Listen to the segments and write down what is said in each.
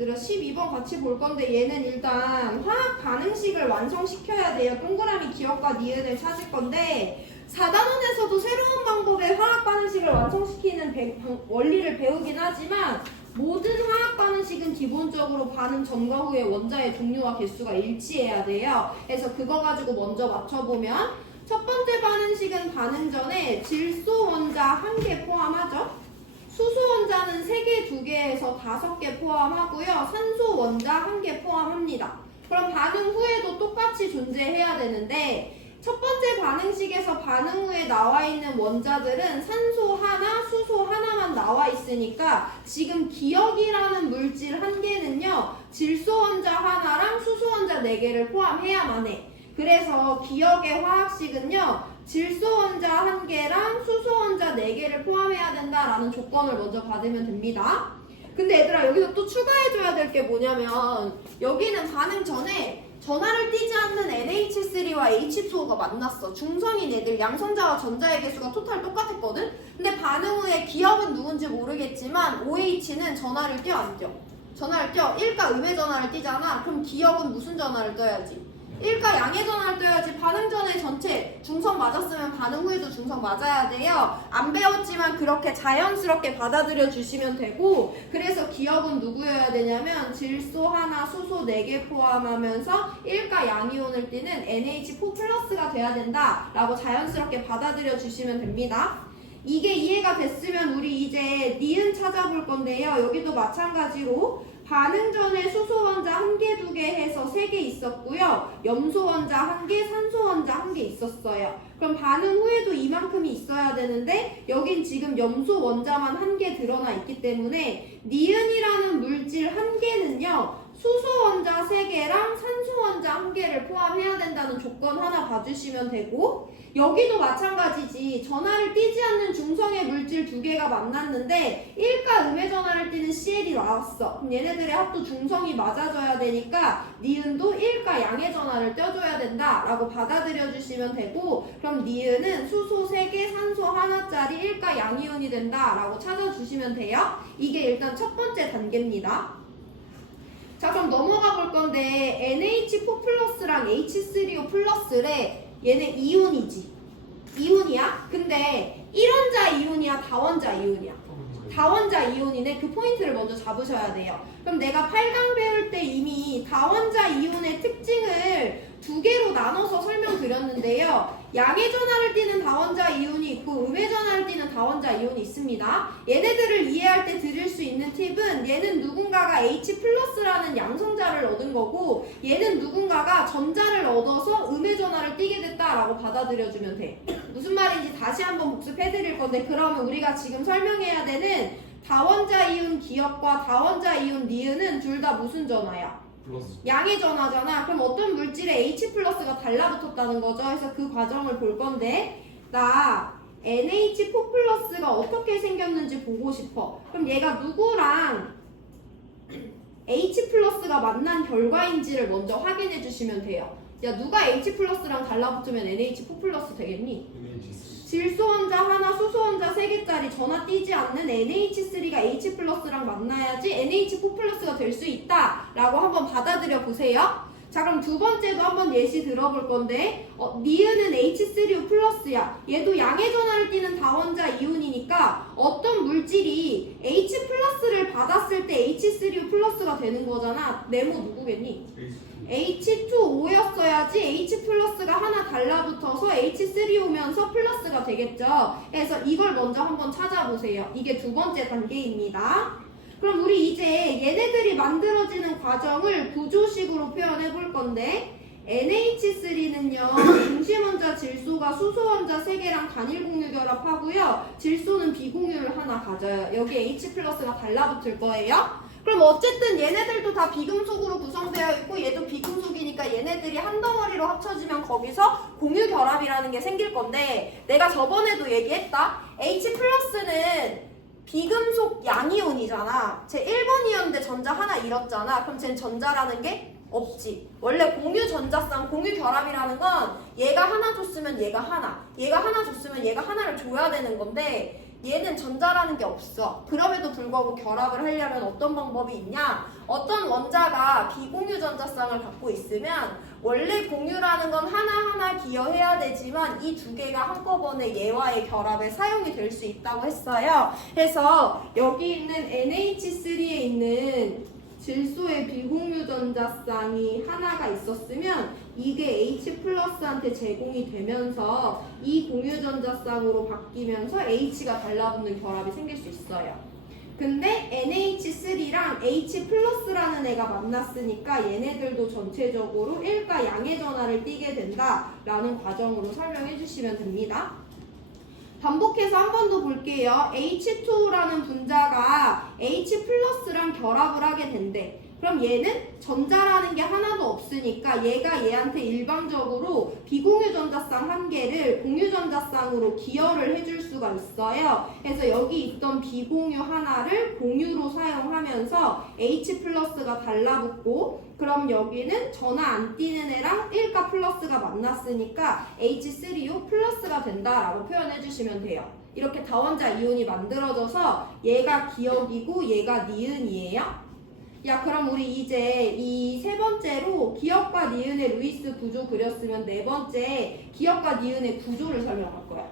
얘들아 12번 같이 볼 건데 얘는 일단 화학 반응식을 완성시켜야 돼요. 동그라미 기억과 니은을 찾을 건데 4단원에서도 새로운 방법의 화학 반응식을 완성시키는 원리를 배우긴 하지만 모든 화학 반응식은 기본적으로 반응 전과 후에 원자의 종류와 개수가 일치해야 돼요. 그래서 그거 가지고 먼저 맞춰보면 첫 번째 반응식은 반응 전에 질소 원자 1개 포함하죠. 수소 원자는 3개, 2개에서 5개 포함하고요. 산소 원자 1개 포함합니다. 그럼 반응 후에도 똑같이 존재해야 되는데 첫 번째 반응식에서 반응 후에 나와 있는 원자들은 산소 하나, 수소 하나만 나와 있으니까 지금 기억이라는 물질 1개는요. 질소 원자 하나랑 수소 원자 4개를 포함해야만 해. 그래서 기억의 화학식은요. 질소 원자 1개랑 수소 원자 4개를 포함해야 된다라는 조건을 먼저 받으면 됩니다. 근데 얘들아 여기서 또 추가해줘야 될 게 뭐냐면 여기는 반응 전에 전하를 띠지 않는 NH3와 H2O가 만났어. 중성인 애들 양성자와 전자의 개수가 토탈 똑같았거든? 근데 반응 후에 기억은 누군지 모르겠지만 OH는 전하를 띄어 안 띄어? 전하를 띄어. 1가 음의 전하를 띄잖아. 그럼 기억은 무슨 전하를 떠야지? 1과 양의 전하를 떠야지. 반응 전에 전체 중성 맞았으면 반응 후에도 중성 맞아야 돼요. 안 배웠지만 그렇게 자연스럽게 받아들여 주시면 되고 그래서 기억은 누구여야 되냐면 질소 하나, 수소 4개 포함하면서 1과 양이온을 띠는 NH4 플러스가 돼야 된다 라고 자연스럽게 받아들여 주시면 됩니다. 이게 이해가 됐으면 우리 이제 니은 찾아볼 건데요. 여기도 마찬가지로 반응 전에 수소 원자 1개, 2개 해서 3개 있었고요. 염소 원자 1개, 산소 원자 1개 있었어요. 그럼 반응 후에도 이만큼이 있어야 되는데 여긴 지금 염소 원자만 1개 드러나 있기 때문에 니은이라는 물질 1개는요. 수소 원자 3개랑 산소 원자 1개를 포함해야 된다는 조건 하나 봐주시면 되고 여기도 마찬가지지. 전하를 띠지 않는 중성의 물질 2개가 만났는데 1과 음의 전하를 띠는 CL이 나왔어. 그럼 얘네들의 합도 중성이 맞아줘야 되니까 니은도 1과 양의 전하를 떼줘야 된다라고 받아들여 주시면 되고 그럼 니은은 수소 3개, 산소 하나짜리 1과 양이온이 된다라고 찾아주시면 돼요. 이게 일단 첫 번째 단계입니다. 자 그럼 넘어가 볼 건데 NH4 플러스랑 H3O 플러스래 얘네 이온이지. 이온이야? 근데 1원자 이온이야? 다원자 이온이야? 다원자 이온이네. 그 포인트를 먼저 잡으셔야 돼요. 그럼 내가 8강 배울 때 이미 다원자 이온의 특징을 2개로 나눠서 설명드렸는데요. 양의 전하를 띠는 다원자 이온이 있고 음의 전하를 띠는 다원자 이온이 있습니다. 얘네들을 이해할 때 드릴 수 있는 팁은 얘는 누군가가 H 플러스라는 양성자를 얻은 거고 얘는 누군가가 전자를 얻어서 음의 전하를 띠게 됐다라고 받아들여주면 돼. 무슨 말인지 다시 한번 복습해드릴 건데 그러면 우리가 지금 설명해야 되는 다원자 이온 기억과 다원자 이온 니은은 둘 다 무슨 전하야? 플러스. 양의 전하잖아. 그럼 어떤 물질에 H 플러스가 달라붙었다는 거죠. 그래서 그 과정을 볼 건데 나 NH4 플러스가 어떻게 생겼는지 보고 싶어. 그럼 얘가 누구랑 H 플러스가 만난 결과인지를 먼저 확인해 주시면 돼요. 야 누가 H 플러스랑 달라붙으면 NH4 플러스 되겠니? 질소 원자 하나, 수소 원자 3개짜리 전하 띄지 않는 NH3가 H 플러스랑 만나야지 NH4 플러스가 될 수 있다 라고 한번 받아들여 보세요. 자 그럼 두 번째도 한번 예시 들어볼 건데 니은은 H3O 플러스야. 얘도 양의 전하를 띠는 다원자 이온이니까 어떤 물질이 H 플러스를 받았을 때 H3O 플러스가 되는 거잖아. 네모 누구겠니? H2O였어야지 H 플러스가 하나 달라붙어서 H3O면서 플러스가 되겠죠. 그래서 이걸 먼저 한번 찾아보세요. 이게 두 번째 단계입니다. 그럼 우리 이제 얘네들이 만들어지는 과정을 구조식으로 표현해 볼 건데 NH3는요 중심원자 질소가 수소원자 3개랑 단일 공유 결합하고요 질소는 비공유를 하나 가져요. 여기 H 플러스가 달라붙을 거예요. 그럼 어쨌든 얘네들도 다 비금속으로 구성되어 있고 얘도 비금속이니까 얘네들이 한 덩어리로 합쳐지면 거기서 공유 결합이라는 게 생길 건데 내가 저번에도 얘기했다. H 플러스는 비금속 양이온이잖아. 쟤 1번이었는데 전자 하나 잃었잖아. 그럼 쟤는 전자라는 게 없지. 원래 공유 전자쌍, 공유 결합이라는 건 얘가 하나 줬으면 얘가 하나, 얘가 하나 줬으면 얘가 하나를 줘야 되는 건데 얘는 전자라는 게 없어. 그럼에도 불구하고 결합을 하려면 어떤 방법이 있냐? 어떤 원자가 비공유 전자쌍을 갖고 있으면 원래 공유라는 건 하나하나 기여해야 되지만 이 두 개가 한꺼번에 얘와의 결합에 사용이 될 수 있다고 했어요. 그래서 여기 있는 NH3에 있는 질소의 비공유 전자쌍이 하나가 있었으면 이게 H 플러스한테 제공이 되면서 이 공유 전자쌍으로 바뀌면서 H가 달라붙는 결합이 생길 수 있어요. 근데 NH3랑 H 플러스라는 애가 만났으니까 얘네들도 전체적으로 1가 양의 전하를 띠게 된다라는 과정으로 설명해 주시면 됩니다. 반복해서 한 번 더 볼게요. H2라는 분자가 H 플러스랑 결합을 하게 된대. 그럼 얘는 전자라는 게 하나도 없으니까 얘가 얘한테 일방적으로 비공유 전자쌍 한 개를 공유 전자쌍으로 기여를 해줄 수가 있어요. 그래서 여기 있던 비공유 하나를 공유로 사용하면서 H 플러스가 달라붙고, 그럼 여기는 전하 안 띄는 애랑 1가 플러스가 만났으니까 H3O 플러스가 된다라고 표현해 주시면 돼요. 이렇게 다원자 이온이 만들어져서 얘가 기역이고 얘가 니은이에요. 야, 그럼 우리 이제 이 세 번째로 기역과 니은의 루이스 구조 그렸으면 네 번째 기역과 니은의 구조를 설명할 거야.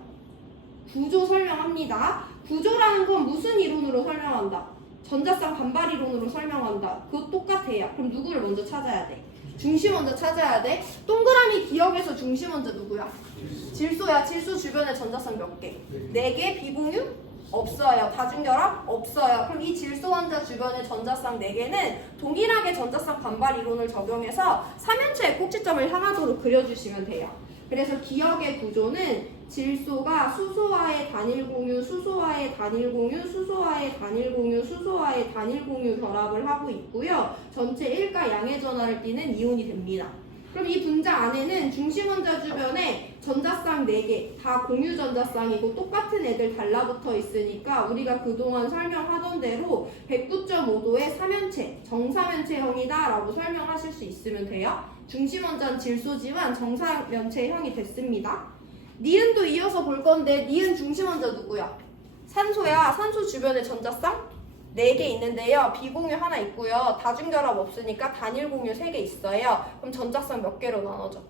구조 설명합니다. 구조라는 건 무슨 이론으로 설명한다? 전자쌍 반발 이론으로 설명한다. 그거 똑같아요. 그럼 누구를 먼저 찾아야 돼? 중심 먼저 찾아야 돼. 동그라미 기역에서 중심 먼저 누구야? 질소야. 질소 주변에 전자쌍 몇 개? 4개. 비공유? 없어요. 다중결합? 없어요. 그럼 이 질소 원자 주변의 전자쌍 4개는 동일하게 전자쌍 반발 이론을 적용해서 3연체의 꼭지점을 향하도록 그려주시면 돼요. 그래서 기역의 구조는 질소가 수소와의 단일 공유, 수소와의 단일 공유, 수소와의 단일 공유, 수소와의 단일 공유 결합을 하고 있고요. 전체 1가 양의 전하를 띠는 이온이 됩니다. 그럼 이 분자 안에는 중심 원자 주변에 전자쌍 4개 다 공유 전자쌍이고 똑같은 애들 달라붙어 있으니까 우리가 그동안 설명하던 대로 109.5도의 3연체, 정사면체형이다 라고 설명하실 수 있으면 돼요. 중심 원자는 질소지만 정사면체형이 됐습니다. 니은도 이어서 볼 건데 니은 중심 원자 누구야? 산소야. 산소 주변에 전자쌍 4개 있는데요. 비공유 하나 있고요. 다중결합 없으니까 단일 공유 3개 있어요. 그럼 전자쌍 몇 개로 나눠져?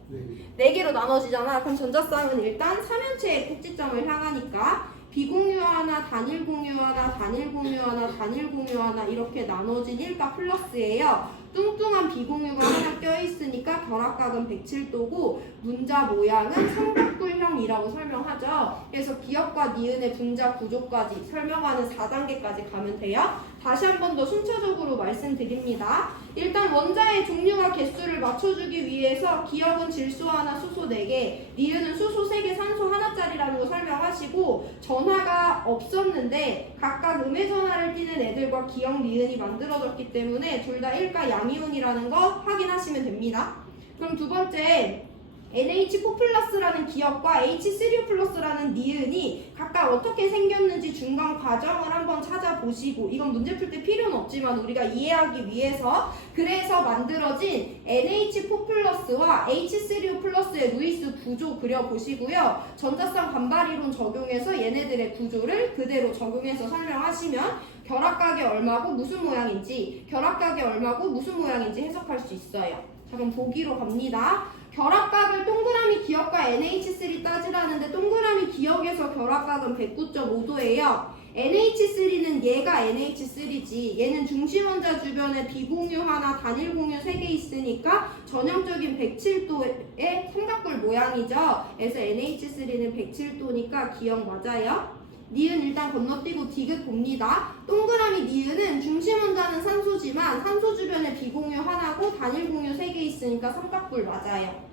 4개로 나눠지잖아. 그럼 전자쌍은 일단 3연체의 꼭지점을 향하니까 비공유 하나, 단일 공유 하나, 단일 공유 하나, 단일 공유 하나 이렇게 나눠진 1가 플러스예요. 뚱뚱한 비공유가 하나 껴있으니까 결합각은 107도고 분자 모양은 삼각뿔형이라고 설명하죠. 그래서 기역과 니은의 분자 구조까지 설명하는 4단계까지 가면 돼요. 다시 한 번 더 순차적으로 말씀드립니다. 일단 원자의 종류와 개수를 맞춰주기 위해서 기역은 질소 하나, 수소 4개, 니은은 수소 3개, 산소 하나짜리라는 거 설명하시고 전하가 없었는데 각각 음의 전하를 띠는 애들과 기역, 니은이 만들어졌기 때문에 둘 다 1가 양이온이라는 거 확인하시면 됩니다. 그럼 두 번째 NH4 플러스라는 기역과 H3O 플러스라는 니은이 각각 어떻게 생겼는지 중간 과정을 한번 찾아보시고, 이건 문제 풀 때 필요는 없지만 우리가 이해하기 위해서 그래서 만들어진 NH4 플러스와 H3O 플러스의 루이스 구조 그려보시고요. 전자쌍 반발 이론 적용해서 얘네들의 구조를 그대로 적용해서 설명하시면 결합각이 얼마고 무슨 모양인지, 결합각이 얼마고 무슨 모양인지 해석할 수 있어요. 자, 그럼 보기로 갑니다. 결합각을 동그라미 기역과 NH3 따지라는데 동그라미 기역에서 결합각은 109.5도예요. NH3는 얘가 NH3지 얘는 중심 원자 주변에 비공유 하나, 단일 공유 3개 있으니까 전형적인 107도의 삼각뿔 모양이죠. 그래서 NH3는 107도니까 기역 맞아요. 니은 일단 건너뛰고 디귿 봅니다. 동그라미 니은은 중심 원자는 산소지만 산소 주변에 비공유 하나고 단일 공유 3개 있으니까 삼각뿔 맞아요.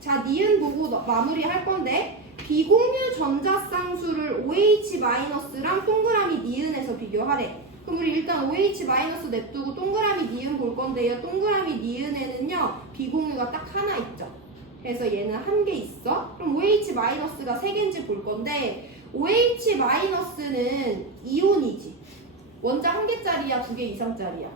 자, 니은 보고 마무리 할 건데 비공유 전자쌍수를 OH-랑 동그라미 니은에서 비교하래. 그럼 우리 일단 OH- 냅두고 동그라미 니은 볼 건데요. 동그라미 니은에는요 비공유가 딱 하나 있죠. 그래서 얘는 한 개 있어. 그럼 OH-가 3개인지 볼 건데 OH-는 이온이지. 원자 한 개짜리야, 2개 이상짜리야?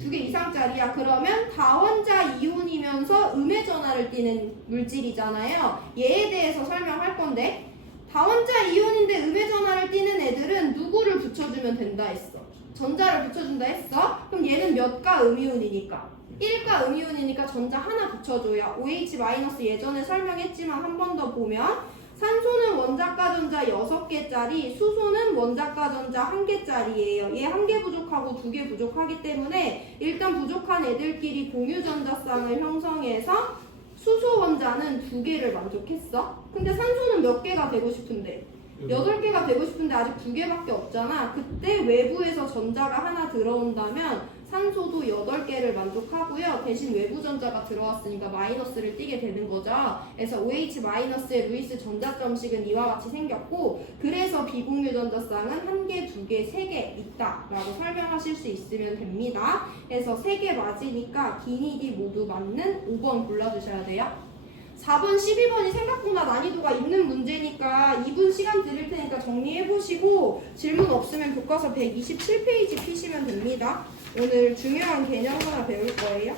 2개 이상짜리야. 그러면 다원자 이온이면서 음의 전하를 띠는 물질이잖아요. 얘에 대해서 설명할 건데 다원자 이온인데 음의 전하를 띠는 애들은 누구를 붙여주면 된다 했어? 전자를 붙여준다 했어? 그럼 얘는 몇가 음이온이니까? 1가 음이온이니까 전자 하나 붙여줘야 OH- 예전에 설명했지만 한 번 더 보면 산소는 원자가 전자 6개짜리, 수소는 원자가 전자 1개짜리예요. 얘 1개 부족하고 2개 부족하기 때문에 일단 부족한 애들끼리 공유 전자쌍을 형성해서 수소 원자는 2개를 만족했어. 근데 산소는 몇 개가 되고 싶은데? 8개가 되고 싶은데 아직 2개밖에 없잖아. 그때 외부에서 전자가 하나 들어온다면 산소도 8개를 만족하고요. 대신 외부 전자가 들어왔으니까 마이너스를 띠게 되는 거죠. 그래서 OH-의 루이스 전자점식은 이와 같이 생겼고, 그래서 비공유 전자쌍은 1개, 2개, 3개 있다라고 설명하실 수 있으면 됩니다. 그래서 3개 맞으니까 기니디 모두 맞는 5번 골라주셔야 돼요. 4번, 12번이 생각보다 난이도가 있는 문제니까 2분 시간 드릴 테니까 정리해보시고 질문 없으면 교과서 127페이지 피시면 됩니다. 오늘 중요한 개념 하나 배울 거예요.